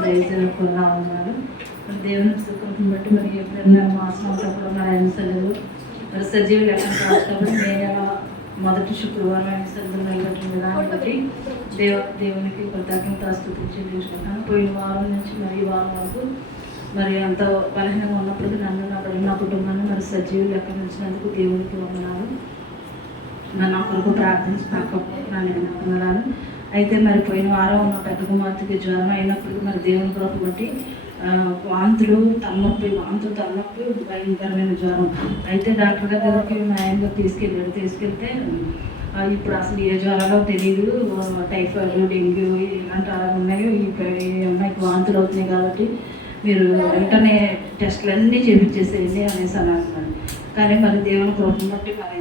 దయచేయకుండా ఉన్నారు దేవుని సుఖం బట్టి మరి ఎప్పుడైనా మాసం అప్పుడు నా ఆయన మరి సజీవులు లెక్కన రాష్ట్రపతి మొదటి శుక్రవారం ఆయన నిలబెట్టిన విధానం దేవ దేవునికి కృతజ్ఞత స్థుతి చెల్లించుకుంటాను. పోయిన వారం నుంచి మరి ఈ వారం వరకు మరి అంత బలహీనంగా ఉన్నప్పుడు నన్ను నా బిడ్డ, నా కుటుంబాన్ని మరి సజీవులు లెక్క నుంచినందుకు దేవునికి వందనాలు. నన్ను నా కొరకు ప్రార్థించి నాకు నన్ను వందనాలు అయితే మరి పోయిన వారం మా పెద్ద కుమార్తెకి జ్వరం అయినప్పుడు మరి దేవుని కృప బట్టి వాంతులు తలనొప్పి వాంతులు తలనొప్పి భయంకరమైన జ్వరం. అయితే డాక్టర్ గారి దగ్గరికి మా ఆయన తీసుకెళ్ళాడు తీసుకెళ్తే ఇప్పుడు అసలు ఏ జ్వరాలో తెలియదు టైఫాయిడ్ డెంగ్యూ ఇలాంటి అలా ఉన్నాయి అమ్మాయికి వాంతులు అవుతున్నాయి కాబట్టి మీరు వెంటనే టెస్ట్లన్నీ చేపించేసేయండి అనేసి అని కానీ మరి దేవుని కృపను బట్టి మరి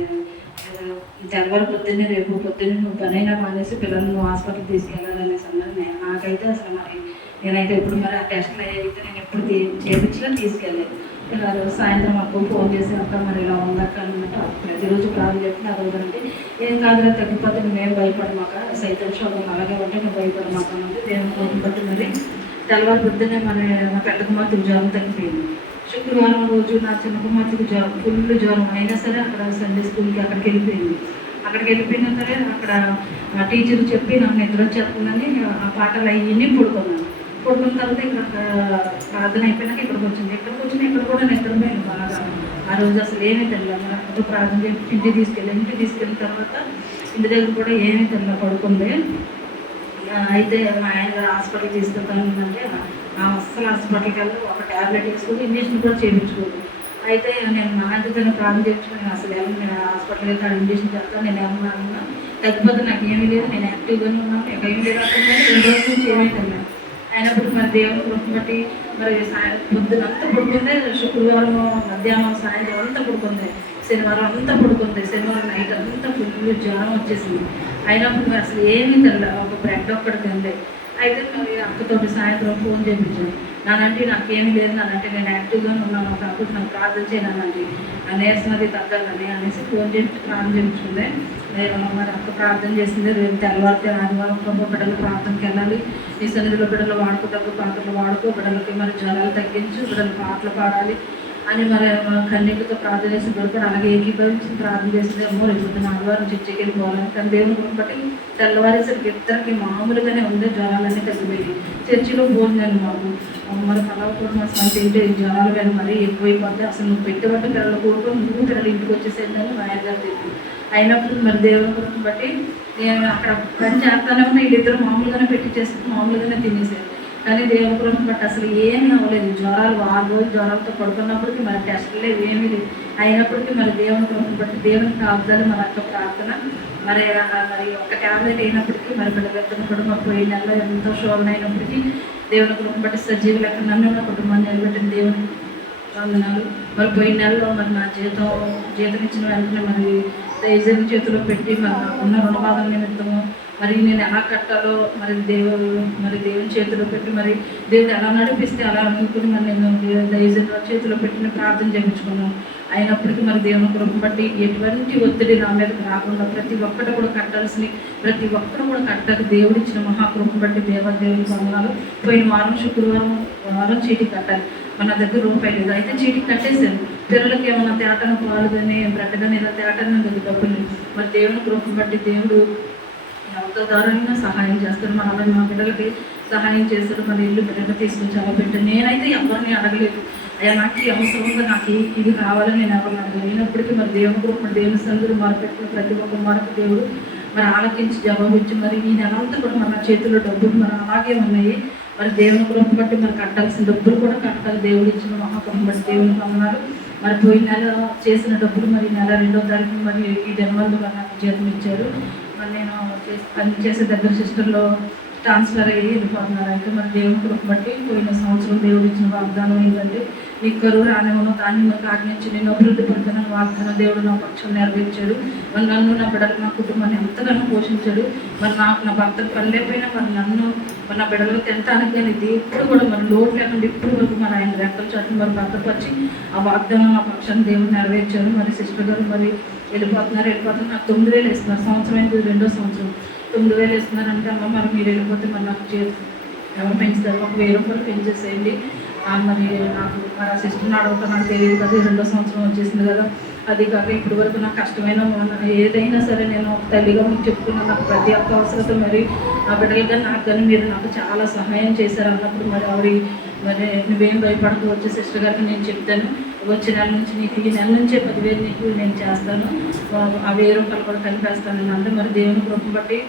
తెల్లవారు పొద్దున్నే రేపు పొద్దున్నే నువ్వు పనైనా మానేసి పిల్లల్ని నువ్వు హాస్పిటల్ తీసుకెళ్ళాలనేసి అన్నారు నేను నాకైతే అసలు మరి నేనైతే ఎప్పుడు మరి ఆ టెస్ట్లు అయితే నేను ఎప్పుడు తీ- చేయించినా తీసుకెళ్ళలేదు. పిల్లలు సాయంత్రం అప్పుడు ఫోన్ చేసి మరి ఇలా ఉందక్క అన్నట్టు ప్రతిరోజు ప్రాబ్లం చెప్పిన ఆ రోజు అంటే ఏం కాదురా తగ్గిపోతే మేము భయపడమాక? సైతం శోభం అలాగే ఉంటే నువ్వు భయపడమాక? అంటే దేవుని కోపం మరి తెల్లవారు పొద్దున్నే మన నా పెద్ద కుమార్తెకు జ్వరం తగ్గిపోయింది. శుక్రవారం రోజు నా చిన్న కుమార్తెకు జ్వరం ఫుల్ జ్వరం అయినా సరే అక్కడ సండే స్కూల్కి అక్కడికి వెళ్ళిపోయింది. అక్కడికి వెళ్ళిపోయినా సరే అక్కడ ఆ టీచర్ చెప్పి నాకు నిద్ర వచ్చేస్తుందని ఆ పాటలు అయ్యి పడుకున్నాను. పడుకున్న తర్వాత ఇక్కడ ప్రార్థన అయిపోయినాక ఇక్కడికి వచ్చింది. ఇక్కడికి వచ్చిన ఇక్కడ కూడా నిద్రపోయింది బాగా. ఆ రోజు అసలు ఏమీ తెలియదు. అక్కడ ప్రార్థన చెప్పి ఇంటికి తీసుకెళ్ళి ఇంటికి తీసుకెళ్ళిన తర్వాత ఇంటి దగ్గర కూడా ఏమీ తెలియదు పడుకుంది. అయితే మా ఆయన హాస్పిటల్ తీసుకెళ్తాను అంటే ఆ అస్సలు హాస్పిటల్కి వెళ్ళి ఒక ట్యాబ్లెట్ వేసుకుని ఇంజక్షన్ కూడా చేయించుకోదు అయితే నేను మా ఆయనతో ప్రాబ్లం చేయించుకుని అసలు వెళ్ళను నేను హాస్పిటల్కి వెళ్తే ఇంజక్షన్ చేస్తాను నేను ఏమన్నా తగ్గిపోతే నాకు ఏమీ లేదు నేను యాక్టివ్గానే ఉన్నాను. నాకు ఏం లేదు అనుకున్నాను రెండు రోజుల నుంచి ఏమీ అయినప్పుడు మరి దేవుని కృపను బట్టి మరి పొద్దున అంతా పడుకుందే శుక్రవారం మధ్యాహ్నం సాయంత్రం అంతా పడుకుంది. శనివారం అంతా పడుకుంది. శనివారం నైట్ అంతా ఫుల్ జ్వరం వచ్చేసింది. అయినప్పుడు మరి అసలు ఏమీ తెలియదు. ఒక బ్రెడ్ ఒక్కటి తింది. అయితే మరి అక్కతో సాయంత్రం ఫోన్ చేయించాను నానంటే నాకేమీ లేదు నానంటే నేను యాక్టివ్గానే ఉన్నాను కాకపోతే నాకు ప్రార్థన చేయనండి ఆ నీరసం అది తగ్గాలని అనేసి ఫోన్ చేసి ప్రార్థన చేయించుకుందే నేను మరి అక్క ప్రార్థన చేసింది రేపు తెల్లవారితే ఆదివారం ప్రభు బిడ్డలు ప్రార్థనకి వెళ్ళాలి. ఈ సన్నిధిలో బిడ్డలు వాడుకో తగ్గు పాటలు వాడుకో బిడ్డలకి మరి జ్వరాలు తగ్గించు బిడ్డలు పాటలు పాడాలి. అని మరి కన్నీటితో ప్రార్థన చేసి బిడ్డలు అలాగే ఏకీభవించి ప్రార్థన చేసిందేమో అమ్మో రేపు ఆదివారం చర్చకి వెళ్ళిపోవాలని. కానీ దేవుని గురించి బట్టి తెల్లవారేసరికి ఇద్దరికి మామూలుగానే ఉంది జ్వరాలన్నీ తగ్గిపోయి చర్చిలో భోజనాలు మాకు మరి పలావ్ కూడా మా సొంత తింటే జ్వరాలు కానీ మరీ ఎక్కువైపోతే అసలు నువ్వు పెట్టుబడి పిల్లలు కోరుకో నువ్వు పిల్లలు ఇంటికి వచ్చేసేదని మా గారు తెలియదు అయినప్పుడు మరి దేవుని గురించి బట్టి నేను అక్కడ పని చేస్తానే ఉన్నా వీళ్ళిద్దరు మామూలుగానే పెట్టి చేసి మామూలుగానే తినేసేది. కానీ దేవుని గురించి బట్టి అసలు ఏమీ అవ్వలేదు జ్వరాలు ఆ రోజు జ్వరాలతో పడుకున్నప్పటికీ మరి టెస్టులు లేవు ఏమీ లేదు అయినప్పటికీ మరి దేవుని గురించి బట్టి దేవుని ప్రార్థన మరి అక్క ప్రార్థన. మరి మరి ఒక ట్యాబ్లెట్ అయినప్పటికీ మరి బిడ్డలు కూడా మరి పోయిన నెలలో ఎంతో శోభన అయినప్పటికీ దేవుని గురించి బట్టి సజీవ లెక్క నన్ను నా కుటుంబాన్ని నిలబెట్టిన దేవుని వందనాలు. మరి పోయిన నెలలో మరి నా జీతం జీతం ఇచ్చిన వెంటనే మరి దయచేసి చేతిలో పెట్టి మరి ఉన్న రుణబాధల నిమిత్తము మరి నేను ఎలా కట్టాలో మరి దేవుడు మరి దేవుని చేతిలో పెట్టి మరి దేవుడు ఎలా నడిపిస్తే అలా అనుకుని మరి నేను దయజన్ చేతిలో పెట్టిన ప్రార్థన చేయించుకున్నాను అయినప్పటికీ మరి దేవుని కృప బట్టి ఎటువంటి ఒత్తిడి నా మీదకి రాకుండా ప్రతి ఒక్కటి కూడా కట్టాల్సిన ప్రతి ఒక్కరు కూడా కట్టాలి దేవుడు ఇచ్చిన మహాకృప బట్టి దేవ దేవుని వందనాలు. పోయిన వారం శుక్రవారం వారం చీటీ కట్టాలి. మన దగ్గర రూపాయి లేదు. అయితే చీటీ కట్టేశాను పిల్లలకి ఏమైనా తేటను పాలు కానీ బ్రెడ్ ఇలా తేటను లేదు డబ్బులు. మరి దేవుని కృప బట్టి దేవుడు ఎవరితో దారుణంగా సహాయం చేస్తారు. మన అలాగే మా పిల్లలకి సహాయం చేస్తారు మన ఇల్లు బిడ్డలు తీసుకొని చాలా పెట్టాను నేనైతే ఎవరిని అడగలేదు. అయ్యా నాకు ఈ అవసరం ఉంది నాకు ఇది కావాలని నేను ఎవరిని అడగలేదు. అయినప్పటికీ మరి దేవుని కృప దేవుని సందులు మొరపెట్టిన ప్రతి ఒక్క మొరకు దేవుడు మరి ఆలకించి జవాబు ఇచ్చి మరి ఈ నెలంతా కూడా మన చేతిలో డబ్బులు మరి అలాగే ఉన్నాయి. మరి దేవుని కృప బట్టి మరి కట్టాల్సిన డబ్బులు కూడా కట్టాలి. దేవుడు ఇచ్చిన మహాకృప బట్టి దేవుని అన్నారు మరి పోయిన నెల చేసిన డబ్బులు మరి నెల రెండో తారీఖు మరి ఈ జన్మల్లో మరి నాకు జీతం ఇచ్చారు. మరి నేను పని చేసే దగ్గర సిస్టర్లో ట్రాన్స్ఫర్ అయ్యి వెళ్ళిపోతున్నారు అయితే మరి దేవుని కృప బట్టి పోయిన సంవత్సరం దేవుడు ఇచ్చిన వాగ్దానం ఏంటంటే నీ కరువు రానివ్వను దాన్ని నాకు ఆజ్ఞించి నేను అభివృద్ధి పడుతున్న వాగ్దానం దేవుడు నా పక్షం నెరవేర్చాడు. మరి నన్ను నా బిడ్డలు నా కుటుంబాన్ని ఎంతగానో పోషించాడు. మరి నాకు నా భర్తకు పనిలేకపోయినా మరి నన్ను మరి నా బిడ్డలు తినటానికి కానీ ఇది ఇప్పుడు కూడా మరి లోటు లేకుండా ఇప్పుడు వరకు మరి ఆయన రెక్కల చాటు మరి భర్తపరిచి ఆ వాగ్దానం నా పక్షాన్ని దేవుడు నెరవేర్చారు మరి సిస్టర్ గారు మరి వెళ్ళిపోతున్నారు వెళ్ళిపోతున్నారు. నాకు తొమ్మిది వేలు ఇస్తున్నారు సంవత్సరం అయింది రెండో సంవత్సరం. తొమ్మిది వేలు ఇస్తున్నారంటే అమ్మ మరి మీరు వెళ్ళిపోతే మరి నాకు చే ఎవరు పెంచుతారు? ఒక వెయ్యి రూపాయలు పెంచేసేయండి. ఆ, మరి నాకు మరి ఆ సిస్టర్ని అడగటం నాకు తెలియదు కదా రెండో సంవత్సరం వచ్చేసింది కదా. అది కాక ఇప్పటి వరకు నాకు కష్టమైన ఏదైనా సరే నేను ఒక తల్లిగా మీకు చెప్తున్నాను నాకు ప్రతి ఒక్క అవసరత మరి ఆ బిడ్డలుగా నాకు కానీ మీరు నాకు చాలా సహాయం చేశారు అన్నప్పుడు మరి ఆవిడ మరి నువ్వేం భయపడకు వచ్చే సిస్టర్ గారికి నేను చెప్తాను. వచ్చే నెల నుంచి నీకు ఈ నెల నుంచే పదివేలు నీకు నేను చేస్తాను. ఆ- ఆ వెయ్యి రూపాయలు కూడా కలిపేస్తాను అంటే మరి దేవుని కృప బట్టి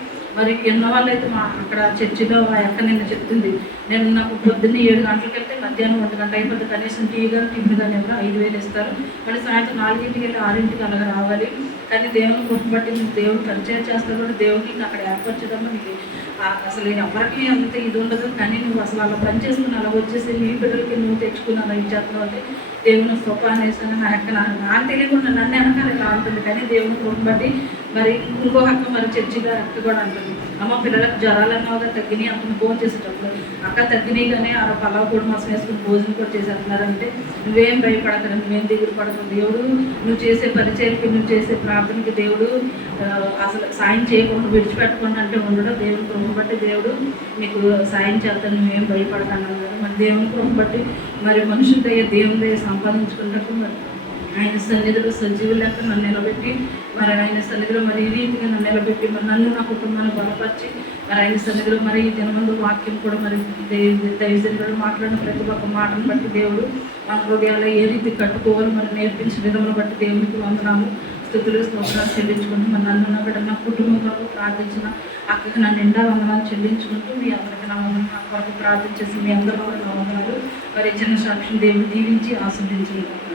మరి ఎన్నో వాళ్ళు అయితే మా అక్కడ చర్చిలో ఆ అక్క నిన్న చెప్తుంది నేను నాకు పొద్దున్న ఏడు గంటలకు వెళ్తే మధ్యాహ్నం ఒంటి గంట అయిపోతే కనీసం టీ కానీ టిఫిన్ కానీ ఎవరు ఐదు వేలు ఇస్తారు. మళ్ళీ సాయంత్రం నాలుగింటికి వెళ్ళి ఆరింటికి అలాగ రావాలి. కానీ దేవుని కృప బట్టి నీకు దేవుడు పరిచయం చేస్తారు కూడా దేవుడికి అక్కడ ఏర్పరచడంలో నీకు అసలు ఎవరికి అంత ఇది ఉండదు. కానీ నువ్వు అసలు అలా పని అలా వచ్చేసి నీ బిడ్డలకి నువ్వు తెచ్చుకుని ఈ ఇచ్చేస్తున్నావు అంటే దేవుని కృప అనేసాను నా యొక్క నా- నాకు తెలియకుండా నన్ను వెనకాల ఇలా ఉంటుంది కానీ దేవుని కృప బట్టి మరి ఇంకో హక్కు మరి చర్చిలో హక్కు కూడా అంటుంది అమ్మ పిల్లలకు జ్వరాలు అన్నావుగా తగ్గినాయి అతను ఫోన్ చేసేటప్పుడు అక్క తగ్గినాయి కానీ ఆ పలావ్ కూడా మాసం వేసుకుని భోజనం కూడా చేసేస్తున్నారంటే నువ్వేం భయపడకరు నువ్వేం దిగులు పడకు దేవుడు నువ్వు చేసే పరిచయకి నువ్వు చేసే ప్రార్థనకి దేవుడు అసలు సాయం చేయకుండా విడిచిపెట్టకుండా అంటే ఉండడం. దేవుని కృప బట్టి దేవుడు మీకు సాయం చేస్తాను నువ్వేం భయపడతాను అన్నారు మరి దేవుని కృప బట్టి మరి మనుషుల దగ్గర దేవుని దగ్గర సంపాదించుకున్నట్టు మరి ఆయన సన్నిధిలో సజీవు లేక నన్ను నిలబెట్టి మరి ఆయన సన్నిధిలో మరి ఈ రీతిగా నన్ను నిలబెట్టి మరి నన్ను నా కుటుంబాన్ని బలపరిచి మరి ఆయన సన్నిధిలో మరి ఈ దినమందు వాక్యం కూడా మరి దైవజనుడు మాట్లాడిన ప్రతి ఒక్క మాటను బట్టి దేవుడు మన హృదయాల్లో ఏ రీతి కట్టుకోవాలో మరి నేర్పించిన విధమును బట్టి దేవునికి వందనాము స్థుతులు స్తోత్రాలు చెల్లించుకుంటూ మరి నన్ను నా బిడ్డ నా కుటుంబం కొరకు ప్రార్థించిన అక్కకి నా నిండా వందనాలు చెల్లించుకుంటూ మీ అందరికీ నా వందన నా కొరకు ప్రార్థించేసి మీ అందరూ నా వందనాలు. మరి చిన్న సాక్ష్యం దేవుడు దీవించి ఆస్వాదించారు